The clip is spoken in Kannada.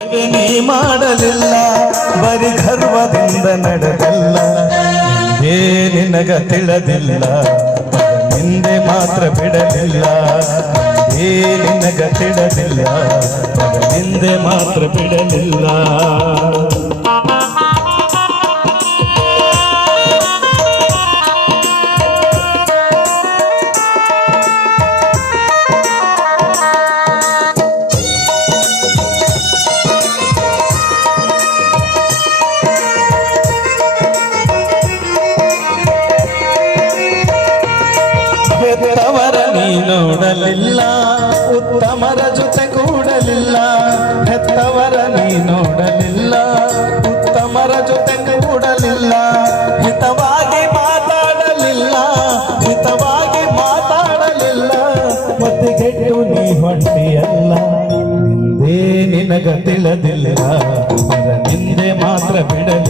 ನೀ ಮಾಡಲಿಲ್ಲ, ಬರಿ ಗರ್ವದಿಂದ ನಡೆದಲ್ಲ. ಏ ನಿನಗ ತಿಳಿದಿಲ್ಲ ಹಿಂದೆ ಮಾತ್ರ ಬಿಡಲಿಲ್ಲ. ಏ ನಿನಗ ತಿಳಿದಿಲ್ಲ ಹಿಂದೆ ಮಾತ್ರ ಬಿಡಲಿಲ್ಲ. ಹೆತ್ತವರ ನೀ ನೋಡಲಿಲ್ಲ ಉತ್ತಮರ ಜೊತೆ ಕೂಡಲಿಲ್ಲ, ಹೆತ್ತವರ ನೀ ನೋಡಲಿಲ್ಲ ಉತ್ತಮರ ಜೊತೆ ಕೂಡಲಿಲ್ಲ, ಹಿತವಾಗಿ ಮಾತಾಡಲಿಲ್ಲ ಹಿತವಾಗಿ ಮಾತಾಡಲಿಲ್ಲ, ಮತ್ತಿಗೆಟ್ಟು ನೀ ಹೊಟ್ಟೆಯಲ್ಲ ನಿಂದೇ ನಿನಗ ತಿಳಿದಿಲ್ಲ ನಿಂದೆ ಮಾತ್ರ ಬಿಡಲಿ.